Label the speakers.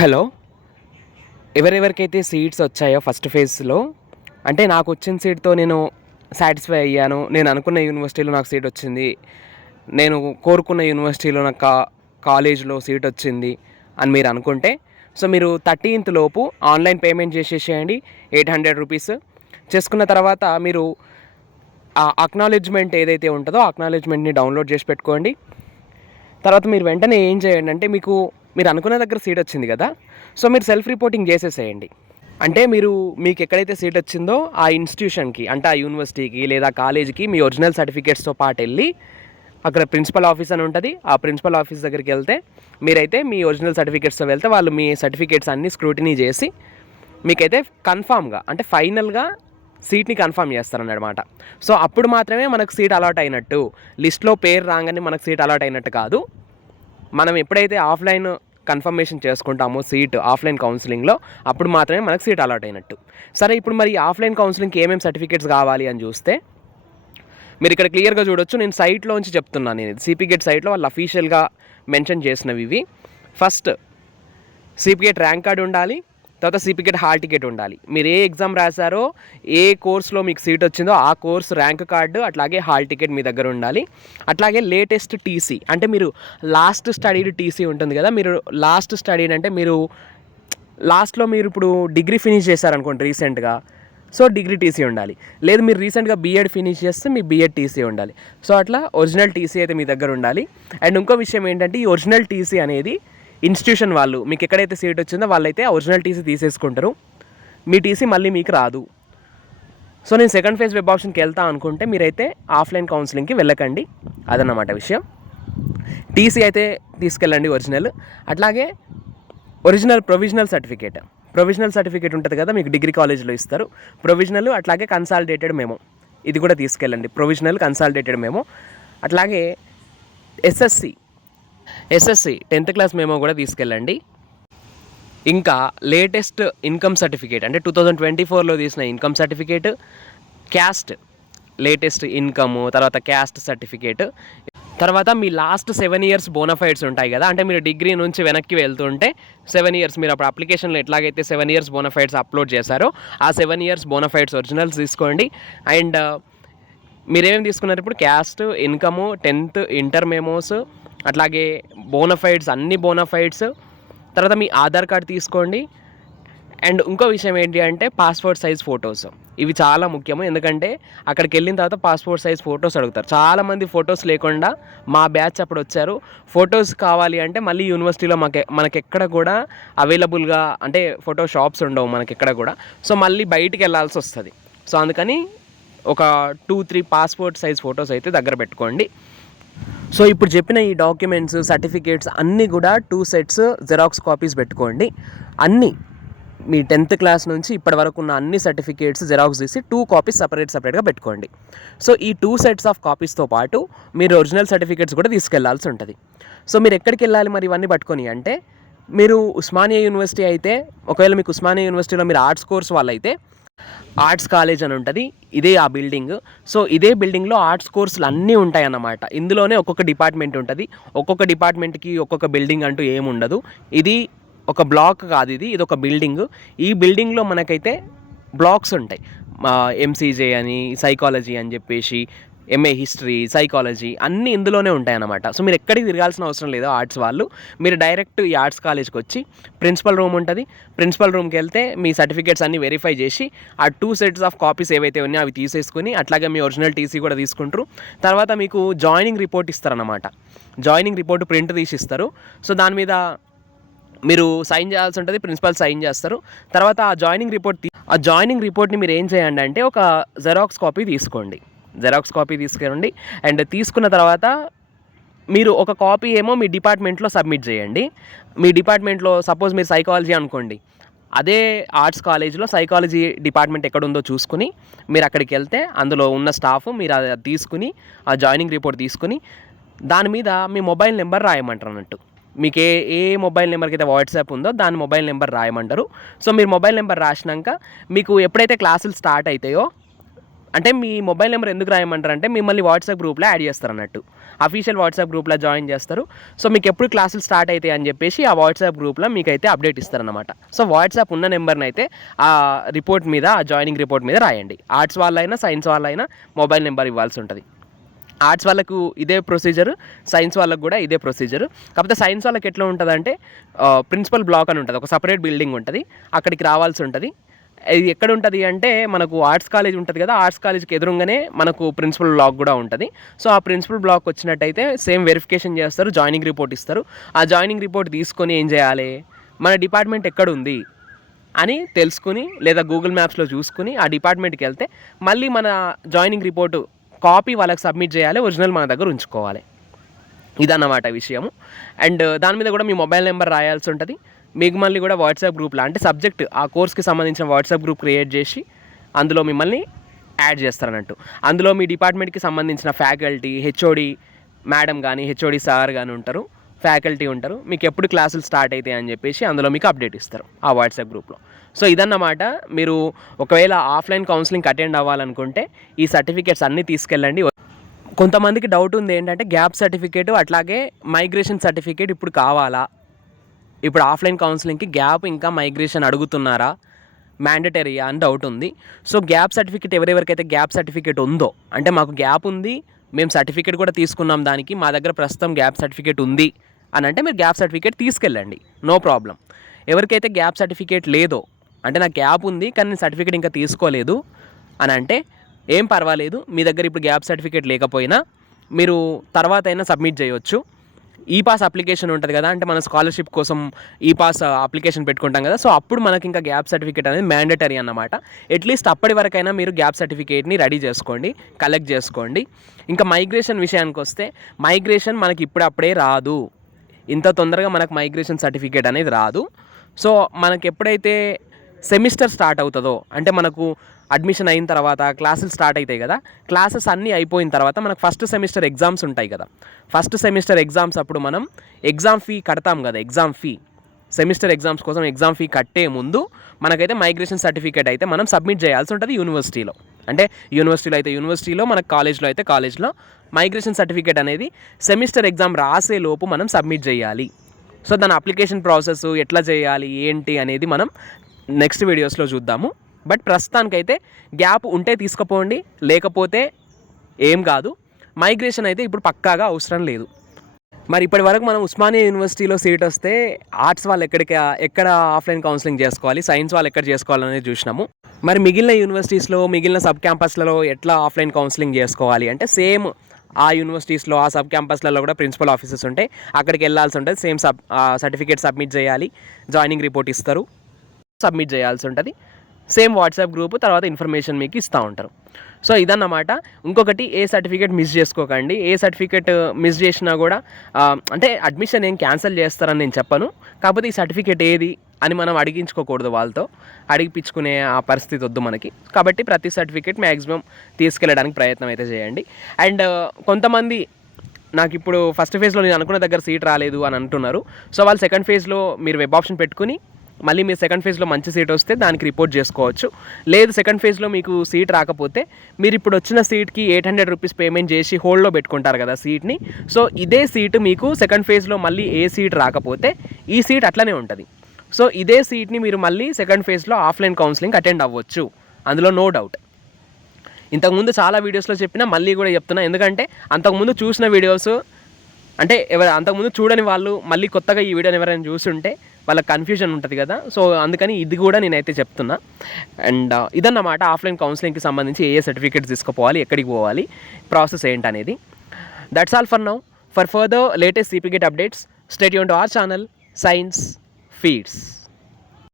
Speaker 1: Hello. ఎవరెవరికైతే seats వచ్చాయో first ఫేజ్లో అంటే నాకు వచ్చిన సీట్తో నేను సాటిస్ఫై అయ్యాను. నేను అనుకున్న యూనివర్సిటీలో నాకు సీట్ వచ్చింది. నేను కోరుకున్న యూనివర్సిటీలో నాకు కా కాలేజ్లో సీట్ వచ్చింది అని మీరు అనుకుంటే సో మీరు థర్టీన్త్ లోపు ఆన్లైన్ పేమెంట్ చేసేసేయండి. Eight hundred rupees. చేసుకున్న తర్వాత మీరు ఆ అక్నాలెడ్జ్మెంట్ ఏదైతే ఉంటుందో అక్నాలెడ్జ్మెంట్ని డౌన్లోడ్ చేసి పెట్టుకోండి. తర్వాత మీరు వెంటనే ఏం చేయండి అంటే మీకు మీరు అనుకున్న దగ్గర సీట్ వచ్చింది కదా. సో మీరు సెల్ఫ్ రిపోర్టింగ్ చేసేసేయండి. అంటే మీరు మీకు ఎక్కడైతే సీట్ వచ్చిందో ఆ ఇన్స్టిట్యూషన్కి అంటే ఆ యూనివర్సిటీకి లేదా కాలేజీకి మీ ఒరిజినల్ సర్టిఫికేట్స్తో పాటు వెళ్ళి అక్కడ ప్రిన్సిపల్ ఆఫీస్ అని ఉంటుంది. ఆ ప్రిన్సిపల్ ఆఫీస్ దగ్గరికి వెళ్తే మీరైతే మీ ఒరిజినల్ సర్టిఫికేట్స్తో వెళ్తే వాళ్ళు మీ సర్టిఫికేట్స్ అన్నీ స్క్రూటినీ చేసి మీకైతే కన్ఫామ్గా అంటే ఫైనల్గా సీట్ని కన్ఫర్మ్ చేస్తారన్నమాట. సో అప్పుడు మాత్రమే మనకు సీట్ అలాట్ అయినట్టు లిస్ట్లో పేరు రాగానే మనకు సీట్ అలాట్ అయినట్టు కాదు. మనం ఎప్పుడైతే ఆఫ్లైన్ కన్ఫర్మేషన్ చేసుకుంటామో సీట్ ఆఫ్లైన్ కౌన్సిలింగ్లో అప్పుడు మాత్రమే మనకు సీట్ అలాట్ అయినట్టు. సరే ఇప్పుడు మరి ఆఫ్లైన్ కౌన్సిలింగ్కి ఏమేమి సర్టిఫికేట్స్ కావాలి అని చూస్తే మీరు ఇక్కడ క్లియర్గా చూడొచ్చు. నేను సైట్లోంచి చెప్తున్నాను నేను. సిపిగేట్ సైట్లో వాళ్ళు అఫీషియల్గా మెన్షన్ చేసినవి ఇవి. ఫస్ట్ సిపిగేట్ ర్యాంక్ కార్డు ఉండాలి. తర్వాత సిపికెట్ హాల్ టికెట్ ఉండాలి. మీరు ఏ ఎగ్జామ్ రాశారో ఏ కోర్స్లో మీకు సీట్ వచ్చిందో ఆ కోర్స్ ర్యాంక్ కార్డు అట్లాగే హాల్ టికెట్ మీ దగ్గర ఉండాలి. అట్లాగే లేటెస్ట్ టీసీ అంటే మీరు లాస్ట్ స్టడీడ్ టీసీ ఉంటుంది కదా మీరు లాస్ట్ స్టడీడ్ అంటే మీరు లాస్ట్లో మీరు ఇప్పుడు డిగ్రీ ఫినిష్ చేశారనుకోండి రీసెంట్గా సో డిగ్రీ టీసీ ఉండాలి. లేదు మీరు రీసెంట్గా బీఎడ్ ఫినిష్ చేస్తే మీ బీఎడ్ టీసీ ఉండాలి. సో అట్లా ఒరిజినల్ టీసీ అయితే మీ దగ్గర ఉండాలి. అండ్ ఇంకో విషయం ఏంటంటే ఈ ఒరిజినల్ టీసీ అనేది ఇన్స్టిట్యూషన్ వాళ్ళు మీకు ఎక్కడైతే సీట్ వచ్చిందో వాళ్ళైతే ఒరిజినల్ టీసీ తీసేసుకుంటారు. మీ టీసీ మళ్ళీ మీకు రాదు. సో నేను సెకండ్ ఫేజ్ వెబ్ ఆప్షన్కి వెళ్తా అనుకుంటే మీరైతే ఆఫ్లైన్ కౌన్సిలింగ్కి వెళ్ళకండి. అదన్నమాట విషయం. టీసీ అయితే తీసుకెళ్ళండి ఒరిజినల్. అట్లాగే original provisional certificate. Provisional certificate ఉంటుంది కదా మీకు డిగ్రీ కాలేజ్లో ఇస్తారు. ప్రొవిజనల్ అట్లాగే కన్సాలిడేటెడ్ మేము ఇది కూడా తీసుకెళ్ళండి. ప్రొవిజనల్ కన్సాలిడేటెడ్ మేము అట్లాగే SSC SSC tenth class memo కూడా తీసుకెళ్ళండి. ఇంకా లేటెస్ట్ ఇన్కమ్ సర్టిఫికేట్ అంటే టూ థౌజండ్ ట్వంటీ ఫోర్లో తీసిన income certificate caste latest income తర్వాత క్యాస్ట్ సర్టిఫికేట్ తర్వాత మీ లాస్ట్ సెవెన్ ఇయర్స్ బోనఫైడ్స్ ఉంటాయి కదా అంటే మీరు డిగ్రీ నుంచి వెనక్కి వెళ్తుంటే సెవెన్ ఇయర్స్ మీరు అప్పుడు అప్లికేషన్లో ఎట్లాగైతే సెవెన్ ఇయర్స్ బోనఫైడ్స్ అప్లోడ్ చేశారో ఆ సెవెన్ ఇయర్స్ బోనఫైడ్స్ ఒరిజినల్స్ తీసుకోండి. అండ్ మీరేం తీసుకున్నారు ఇప్పుడు? Caste income tenth inter memos అట్లాగే బోనఫైడ్స్ అన్ని బోనఫైడ్స్ తర్వాత మీ ఆధార్ కార్డ్ తీసుకోండి. అండ్ ఇంకో విషయం ఏంటి అంటే పాస్పోర్ట్ సైజ్ ఫొటోస్. ఇవి చాలా ముఖ్యము. ఎందుకంటే అక్కడికి వెళ్ళిన తర్వాత పాస్పోర్ట్ సైజ్ ఫొటోస్ అడుగుతారు. చాలామంది ఫొటోస్ లేకుండా మా బ్యాచ్ అప్పుడు వచ్చారు. ఫొటోస్ కావాలి అంటే మళ్ళీ యూనివర్సిటీలో మాకు ఎక్కడ కూడా అవైలబుల్గా అంటే ఫోటో షాప్స్ ఉండవు మనకెక్కడ కూడా. సో మళ్ళీ బయటికి వెళ్ళాల్సి వస్తుంది. సో అందుకని ఒక two three passport size photos అయితే దగ్గర పెట్టుకోండి. సో ఇప్పుడు చెప్పిన ఈ డాక్యుమెంట్స్ సర్టిఫికేట్స్ అన్నీ కూడా టూ సెట్స్ జెరాక్స్ కాపీస్ పెట్టుకోండి. అన్నీ మీ టెన్త్ క్లాస్ నుంచి ఇప్పటి వరకు ఉన్న అన్ని సర్టిఫికేట్స్ జెరాక్స్ తీసి టూ కాపీస్ సపరేట్ సపరేట్గా పెట్టుకోండి. సో ఈ టూ సెట్స్ ఆఫ్ కాపీస్తో పాటు మీరు ఒరిజినల్ సర్టిఫికేట్స్ కూడా తీసుకెళ్ళాల్సి ఉంటుంది. సో మీరు ఎక్కడికి వెళ్ళాలి మరి ఇవన్నీ పట్టుకొని అంటే మీరు ఉస్మానియా యూనివర్సిటీ అయితే ఒకవేళ మీకు ఉస్మానియా యూనివర్సిటీలో మీరు ఆర్ట్స్ కోర్స్ వాళ్ళైతే ఆర్ట్స్ కాలేజ్ అని ఉంటుంది ఇదే ఆ బిల్డింగ్. సో ఇదే బిల్డింగ్లో ఆర్ట్స్ కోర్సులు అన్నీ ఉంటాయి అన్నమాట ఇందులోనే ఒక్కొక్క డిపార్ట్మెంట్ ఉంటుంది. ఒక్కొక్క డిపార్ట్మెంట్కి ఒక్కొక్క బిల్డింగ్ అంటూ ఏముండదు. ఇది ఒక బ్లాక్ కాదు ఇది ఇది ఒక బిల్డింగ్. ఈ బిల్డింగ్లో మనకైతే బ్లాక్స్ ఉంటాయి. ఎంసీజే అని సైకాలజీ అని చెప్పేసి ఎంఏ హిస్టరీ సైకాలజీ అన్నీ ఇందులోనే ఉంటాయి అన్నమాట సో మీరు ఎక్కడికి తిరగాల్సిన అవసరం లేదు ఆర్ట్స్ వాళ్ళు. మీరు డైరెక్ట్ ఈ ఆర్ట్స్ కాలేజ్కి వచ్చి ప్రిన్సిపల్ రూమ్ ఉంటుంది. ప్రిన్సిపల్ రూమ్కి వెళ్తే మీ సర్టిఫికేట్స్ అన్ని వెరిఫై చేసి ఆ టూ సెట్స్ ఆఫ్ కాపీస్ ఏవైతే ఉన్నాయో అవి తీసేసుకుని అట్లాగే మీ ఒరిజినల్ టీసీ కూడా తీసుకుంటారు. తర్వాత మీకు జాయినింగ్ రిపోర్ట్ ఇస్తారన్నమాట. జాయినింగ్ రిపోర్ట్ ప్రింట్ తీసి ఇస్తారు సో దాని మీద మీరు సైన్ చేయాల్సి ఉంటుంది ప్రిన్సిపల్ సైన్ చేస్తారు. తర్వాత ఆ జాయినింగ్ రిపోర్ట్ తీ- ఆ జాయినింగ్ రిపోర్ట్ని మీరు ఏం చేయండి అంటే ఒక జెరాక్స్ కాపీ తీసుకోండి. జెరాక్స్ కాపీ తీసుకురండి. అండ్ తీసుకున్న తర్వాత మీరు ఒక కాపీ ఏమో మీ డిపార్ట్మెంట్లో సబ్మిట్ చేయండి. మీ డిపార్ట్మెంట్లో సపోజ్ మీరు సైకాలజీ అనుకోండి. అదే ఆర్ట్స్ కాలేజ్లో సైకాలజీ డిపార్ట్మెంట్ ఎక్కడ ఉందో చూసుకుని మీరు అక్కడికి వెళ్తే అందులో ఉన్న స్టాఫ్ మీరు అది తీసుకుని ఆ జాయినింగ్ రిపోర్ట్ తీసుకుని దాని మీద మీ మొబైల్ నెంబర్ రాయమంటారు అన్నట్టు మీకు ఏ ఏ మొబైల్ నెంబర్కి అయితే వాట్సాప్ ఉందో దాని మొబైల్ నెంబర్ రాయమంటారు. సో మీరు మొబైల్ నెంబర్ రాసినాక మీకు ఎప్పుడైతే క్లాసులు స్టార్ట్ అవుతాయో అంటే మీ మొబైల్ నెంబర్ ఎందుకు రాయమంటారు అంటే మిమ్మల్ని వాట్సాప్ గ్రూప్లో యాడ్ చేస్తారు అన్నట్టు. అఫీషియల్ వాట్సాప్ గ్రూప్లో జాయిన్ చేస్తారు. సో మీకు ఎప్పుడు క్లాసులు స్టార్ట్ అవుతాయి అని చెప్పేసి ఆ వాట్సాప్ గ్రూప్లో మీకు అయితే అప్డేట్ ఇస్తారనమాట సో వాట్సాప్ ఉన్న నెంబర్ని అయితే ఆ రిపోర్ట్ మీద ఆ జాయినింగ్ రిపోర్ట్ మీద రాయండి. ఆర్ట్స్ వాళ్ళైనా సైన్స్ వాళ్ళైనా మొబైల్ నెంబర్ ఇవ్వాల్సి ఉంటుంది. ఆర్ట్స్ వాళ్ళకు ఇదే ప్రొసీజర్ సైన్స్ వాళ్ళకు కూడా ఇదే ప్రొసీజర్. కాకపోతే సైన్స్ వాళ్ళకి ఎట్లా ఉంటుందంటే ప్రిన్సిపల్ బ్లాక్ అని ఉంటుంది. ఒక సపరేట్ బిల్డింగ్ ఉంటుంది. అక్కడికి రావాల్సి ఉంటుంది. ఇది ఎక్కడ ఉంటుంది అంటే మనకు ఆర్ట్స్ కాలేజ్ ఉంటుంది కదా ఆర్ట్స్ కాలేజ్కి ఎదురుగానే మనకు ప్రిన్సిపల్ బ్లాక్ కూడా ఉంటుంది. సో ఆ ప్రిన్సిపల్ బ్లాక్ వచ్చినట్టయితే సేమ్ వెరిఫికేషన్ చేస్తారు జాయినింగ్ రిపోర్ట్ ఇస్తారు. ఆ జాయినింగ్ రిపోర్ట్ తీసుకొని ఏం చేయాలి? మన డిపార్ట్మెంట్ ఎక్కడ ఉంది అని తెలుసుకుని లేదా గూగుల్ మ్యాప్స్లో చూసుకుని ఆ డిపార్ట్మెంట్కి వెళ్తే మళ్ళీ మన జాయినింగ్ రిపోర్టు కాపీ వాళ్ళకి సబ్మిట్ చేయాలి ఒరిజినల్ మన దగ్గర ఉంచుకోవాలి. ఇదన్నమాట విషయము. అండ్ దాని మీద కూడా మీ మొబైల్ నెంబర్ రాయాల్సి ఉంటుంది. మీకు కూడా వాట్సాప్ గ్రూప్లో. అంటే సబ్జెక్ట్ ఆ కోర్స్కి సంబంధించిన వాట్సాప్ గ్రూప్ క్రియేట్ చేసి అందులో మిమ్మల్ని యాడ్ చేస్తారన్నట్టు. అందులో మీ డిపార్ట్మెంట్కి సంబంధించిన ఫ్యాకల్టీ హెచ్ఓడి మేడం కానీ హెచ్ఓడి సార్ కానీ ఉంటారు. ఫ్యాకల్టీ ఉంటారు. మీకు ఎప్పుడు క్లాసులు స్టార్ట్ అవుతాయి అని చెప్పేసి అందులో మీకు అప్డేట్ ఇస్తారు ఆ వాట్సాప్ గ్రూప్లో. సో ఇదన్నమాట. మీరు ఒకవేళ ఆఫ్లైన్ కౌన్సిలింగ్ అటెండ్ అవ్వాలనుకుంటే ఈ సర్టిఫికేట్స్ అన్నీ తీసుకెళ్ళండి. కొంతమందికి డౌట్ ఉంది ఏంటంటే గ్యాప్ సర్టిఫికేట్ అట్లాగే మైగ్రేషన్ సర్టిఫికేట్ ఇప్పుడు కావాలా? ఇప్పుడు ఆఫ్లైన్ కౌన్సిలింగ్కి గ్యాప్ ఇంకా మైగ్రేషన్ అడుగుతున్నారా? మ్యాండటరీయా అని డౌట్ ఉంది. సో గ్యాప్ సర్టిఫికేట్ ఎవరెవరికైతే గ్యాప్ సర్టిఫికేట్ ఉందో అంటే మాకు గ్యాప్ ఉంది మేము సర్టిఫికేట్ కూడా తీసుకున్నాం దానికి మా దగ్గర ప్రస్తుతం గ్యాప్ సర్టిఫికేట్ ఉంది అని అంటే మీరు గ్యాప్ సర్టిఫికేట్ తీసుకెళ్ళండి. No problem. ఎవరికైతే గ్యాప్ సర్టిఫికేట్ లేదో అంటే నాకు గ్యాప్ ఉంది కానీ నేను సర్టిఫికేట్ ఇంకా తీసుకోలేదు అని అంటే ఏం పర్వాలేదు మీ దగ్గర ఇప్పుడు గ్యాప్ సర్టిఫికేట్ లేకపోయినా మీరు తర్వాత అయినా సబ్మిట్ చేయొచ్చు. ఈ పాస్ అప్లికేషన్ ఉంటుంది కదా అంటే మన స్కాలర్షిప్ కోసం ఈ పాస్ అప్లికేషన్ పెట్టుకుంటాం కదా సో అప్పుడు మనకి ఇంకా గ్యాప్ సర్టిఫికేట్ అనేది మ్యాండటరీ అన్నమాట. అట్లీస్ట్ అప్పటి వరకైనా మీరు గ్యాప్ సర్టిఫికేట్ని రెడీ చేసుకోండి కలెక్ట్ చేసుకోండి. ఇంకా మైగ్రేషన్ విషయానికి వస్తే మైగ్రేషన్ మనకి ఇప్పుడప్పుడే రాదు. ఇంత తొందరగా మనకు మైగ్రేషన్ సర్టిఫికేట్ అనేది రాదు. సో మనకి ఎప్పుడైతే సెమిస్టర్ స్టార్ట్ అవుతుందో అంటే మనకు అడ్మిషన్ అయిన తర్వాత క్లాసులు స్టార్ట్ అవుతాయి కదా క్లాసెస్ అన్నీ అయిపోయిన తర్వాత మనకు ఫస్ట్ సెమిస్టర్ ఎగ్జామ్స్ ఉంటాయి కదా. ఫస్ట్ సెమిస్టర్ ఎగ్జామ్స్ అప్పుడు మనం ఎగ్జామ్ ఫీ కడతాం కదా ఎగ్జామ్ ఫీ. సెమిస్టర్ ఎగ్జామ్స్ కోసం ఎగ్జామ్ ఫీ కట్టే ముందు మనకైతే మైగ్రేషన్ సర్టిఫికేట్ అయితే మనం సబ్మిట్ చేయాల్సి ఉంటుంది యూనివర్సిటీలో. అంటే యూనివర్సిటీలో అయితే యూనివర్సిటీలో మనకు కాలేజ్లో అయితే కాలేజ్లో మైగ్రేషన్ సర్టిఫికేట్ అనేది సెమిస్టర్ ఎగ్జామ్ రాసే లోపు మనం సబ్మిట్ చేయాలి. సో దాని అప్లికేషన్ ప్రాసెస్ ఎట్లా చేయాలి ఏంటి అనేది మనం నెక్స్ట్ వీడియోస్లో చూద్దాము. బట్ ప్రస్తుతానికైతే గ్యాప్ ఉంటే తీసుకుపోండి. లేకపోతే ఏం కాదు. మైగ్రేషన్ అయితే ఇప్పుడు పక్కాగా అవసరం లేదు. మరి ఇప్పటి వరకు మనం ఉస్మానియా యూనివర్సిటీలో సీట్ వస్తే ఆర్ట్స్ వాళ్ళు ఎక్కడికి ఎక్కడ ఆఫ్లైన్ కౌన్సిలింగ్ చేసుకోవాలి? సైన్స్ వాళ్ళు ఎక్కడ చేసుకోవాలనేది చూసినాము. మరి మిగిలిన యూనివర్సిటీస్లో మిగిలిన సబ్ క్యాంపస్లలో ఎట్లా ఆఫ్లైన్ కౌన్సిలింగ్ చేసుకోవాలి? అంటే సేమ్ ఆ యూనివర్సిటీస్లో ఆ సబ్ క్యాంపస్లలో కూడా ప్రిన్సిపల్ ఆఫీసెస్ ఉంటాయి. అక్కడికి వెళ్ళాల్సి ఉంటుంది. సేమ్ సబ్ సర్టిఫికేట్ సబ్మిట్ చేయాలి. జాయినింగ్ రిపోర్ట్ ఇస్తారు. సబ్మిట్ చేయాల్సి ఉంటుంది. సేమ్ వాట్సాప్ గ్రూప్ తర్వాత ఇన్ఫర్మేషన్ మీకు ఇస్తూ ఉంటారు. సో ఇదన్నమాట. ఇంకొకటి ఏ సర్టిఫికేట్ మిస్ చేసుకోకండి. ఏ సర్టిఫికేట్ మిస్ చేసినా కూడా అంటే అడ్మిషన్ ఏం క్యాన్సిల్ చేస్తారని నేను చెప్పను. కాకపోతే ఈ సర్టిఫికేట్ ఏది అని మనం అడిగించుకోకూడదు వాళ్ళతో. అడిగిపించుకునే ఆ పరిస్థితి వద్దు మనకి. కాబట్టి ప్రతి సర్టిఫికేట్ మ్యాక్సిమం తీసుకెళ్ళడానికి ప్రయత్నం అయితే చేయండి. అండ్ కొంతమంది నాకు ఇప్పుడు ఫస్ట్ ఫేజ్లో నేను అనుకున్న దగ్గర సీట్ రాలేదు అని అంటున్నారు. సో వాళ్ళు సెకండ్ ఫేజ్లో మీరు వెబ్ ఆప్షన్ పెట్టుకుని మళ్ళీ మీ సెకండ్ ఫేజ్లో మంచి సీట్ వస్తే దానికి రిపోర్ట్ చేసుకోవచ్చు. లేదు సెకండ్ ఫేజ్లో మీకు సీట్ రాకపోతే మీరు ఇప్పుడు వచ్చిన సీట్కి ఎయిట్ హండ్రెడ్ రూపీస్ పేమెంట్ చేసి హోల్డ్లో పెట్టుకుంటారు కదా సీట్ని సో ఇదే సీటు మీకు సెకండ్ ఫేజ్లో మళ్ళీ ఏ సీట్ రాకపోతే ఈ సీట్ అట్లనే ఉంటుంది. సో ఇదే సీట్ని మీరు మళ్ళీ సెకండ్ ఫేజ్లో ఆఫ్లైన్ కౌన్సిలింగ్ అటెండ్ అవ్వచ్చు. అందులో నో డౌట్ ఇంతకుముందు చాలా వీడియోస్లో చెప్పినా మళ్ళీ కూడా చెప్తున్నా. ఎందుకంటే అంతకుముందు చూసిన వీడియోస్ అంటే ఎవరు అంతకుముందు చూడని వాళ్ళు మళ్ళీ కొత్తగా ఈ వీడియోని ఎవరైనా చూస్తుంటే వాళ్ళకి కన్ఫ్యూజన్ ఉంటుంది కదా. సో అందుకని ఇది కూడా నేనైతే చెప్తున్నా. అండ్ uh, ఇదన్నమాట ఆఫ్లైన్ కౌన్సిలింగ్కి సంబంధించి ఏ ఏ సర్టిఫికేట్స్ తీసుకుపోవాలి ఎక్కడికి పోవాలి ప్రాసెస్ ఏంటనేది. That's all for now for further latest CPGET updates stay Yoon to our channel science feeds